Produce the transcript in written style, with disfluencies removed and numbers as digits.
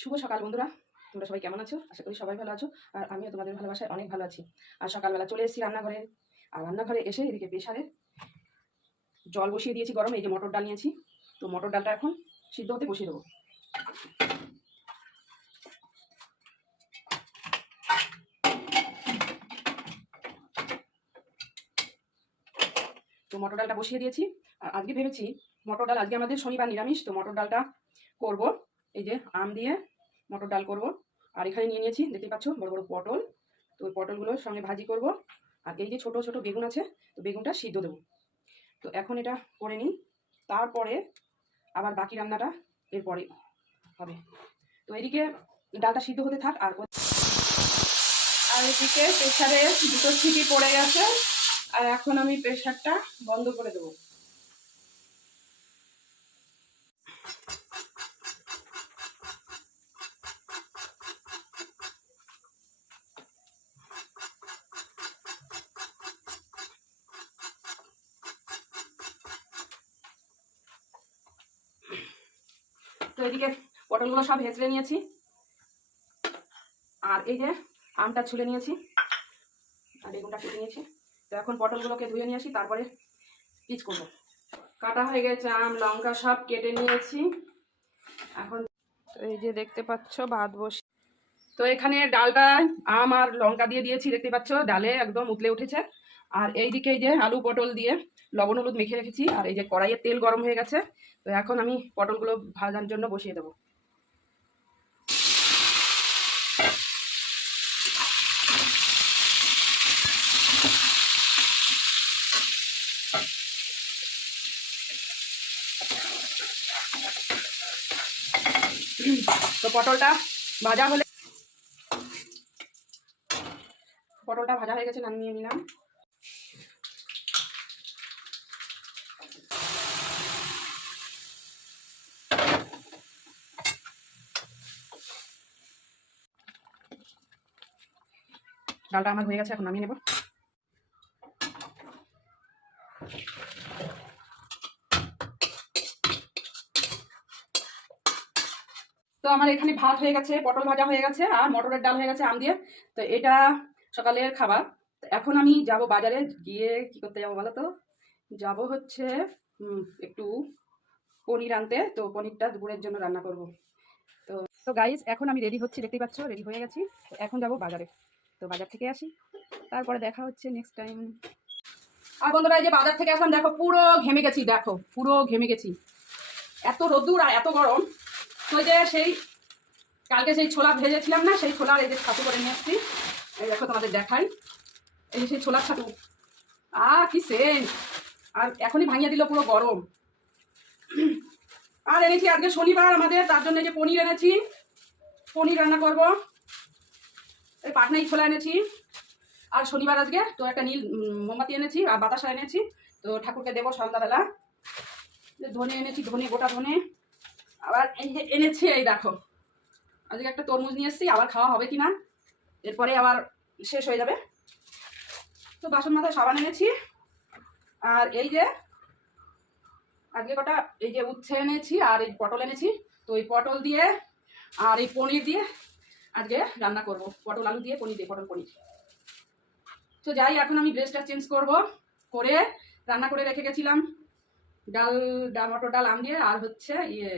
শুভ সকাল বন্ধুরা, তোমরা সবাই কেমন আছো? আশা করি সবাই ভালো আছো। আর আমিও তোমাদের ভালোবাসায় অনেক ভালো আছি। আর সকালবেলা চলে এসেছি রান্নাঘরে। আর রান্নাঘরে এসে এদিকে প্রেসারে জল বসিয়ে দিয়েছি গরম। এই যে মটর ডাল নিয়েছি, তো মটর ডালটা এখন সিদ্ধ হতে বসিয়ে দেবো। তো মটর ডালটা বসিয়ে দিয়েছি। আর আজকে ভেবেছি মটর ডাল, আজকে আমাদের শনিবার নিরামিষ, তো মটর ডালটা করব এই যে আম দিয়ে মটর ডাল করব। আর এখানে নিয়ে নিয়েছি, দেখতে পাচ্ছ, বড় বড় পটল। তো ওই পটলগুলোর সঙ্গে ভাজি করব। আর এই যে ছোট ছোট বেগুন আছে, তো বেগুনটা সিদ্ধ দেবো। তো এখন এটা করে নিই, তারপরে আবার বাকি রান্নাটা এরপরে হবে। তো এদিকে ডালটা সিদ্ধ হতে থাক। আর এদিকে প্রেসারে দুটো সিটি পড়ে গেছে। আর এখন আমি প্রেসারটা বন্ধ করে দেবো। তো এদিকে পটলগুলো সব হেঁচড়ে নিয়েছি। আর এই যে আমটা ছুলে নিয়েছি, আর বেগুনটা কেটে নিয়েছি। তো এখন পটলগুলোকে ধুয়ে নিয়ে আসি, তারপরে পিচ করবো। কাটা হয়ে গেছে আম, লঙ্কা সব কেটে নিয়েছি। এখন তো এই যে দেখতে পাচ্ছ ভাত বসে। তো এখানে ডালটা আম আর লঙ্কা দিয়ে দিয়েছি, দেখতে পাচ্ছ ডালে একদম উতলে উঠেছে। আর এইদিকে এই যে আলু পটল দিয়ে লবণ হলুদ মেখে রেখেছি। আর এই যে কড়াইয়ে তেল গরম হয়ে গেছে। তো এখন আমি পটলগুলো ভাজার জন্য বসিয়ে দেবো। তো পটলটা ভাজা হয়ে গেছে, নামিয়ে নিলাম। ডালটা আমার হয়ে গেছে, এখন নামিয়ে নেব। তো আমার এখানে ভাত হয়ে গেছে, পটল ভাজা হয়ে গেছে, আর মটরের ডাল হয়ে গেছে আম দিয়ে। তো এটা সকালের খাবার। এখন আমি যাব বাজারে, গিয়ে কি করতে যাবো বলো তো? যাব হচ্ছে একটু পনির আনতে। তো পনিরটা দুপুরের জন্য রান্না করব। তো তো গাইস, এখন আমি রেডি হচ্ছি, দেখতেই পাচ্ছ রেডি হয়ে গেছি। তো এখন যাব বাজারে। তো বাজার থেকে আসি, তারপরে দেখা হচ্ছে নেক্সট টাইম। আর বন্ধুরা, এই যে বাজার থেকে আসলাম, দেখো পুরো ঘেমে গেছি, দেখো পুরো ঘেমে গেছি, এত রোদ্দুর আর এত গরম। তো যে সেই কালকে সেই ছোলা ভেজেছিলাম না, সেই ছোলার এই যে ছাতু করে নিয়ে এসেছি। এই দেখো তোমাদের দেখাই, এই যে সেই ছোলার ছাতু। কি সেন্ট! আর এখনই ভাঙিয়ে দিল, পুরো গরম। আর এনেছি আজকে শনিবার আমাদের, তার জন্য এই যে পনির এনেছি, পনির রান্না করব। এই পাটনাই ছোলা এনেছি। আর শনিবার আজকে, তো একটা নীল মোমবাতি এনেছি আর বাতাসা এনেছি, তো ঠাকুরকে দেবো সন্ধ্যাবেলা। ধনে এনেছি, ধনে, গোটা ধনে। আবার এনেছি এই দেখো, আজকে একটা তরমুজ নিয়ে এসেছি, আবার খাওয়া হবে কিনা, এরপরে আবার শেষ হয়ে যাবে। তো বাসন মাথায় সাবান এনেছি। আর এই যে আজকে কটা এই যে উচ্ছে এনেছি, আর এই পটল এনেছি। তো এই পটল দিয়ে আর এই পনির দিয়ে আজকে রান্না করব, পটল আলু দিয়ে পনির দিয়ে, পটল পনির। তো যাই, এখন আমি ড্রেসটা চেঞ্জ করব, করে রান্না করে রেখে গেছিলাম ডাল, মটর ডাল আম দিয়ে, আর হচ্ছে ইয়ে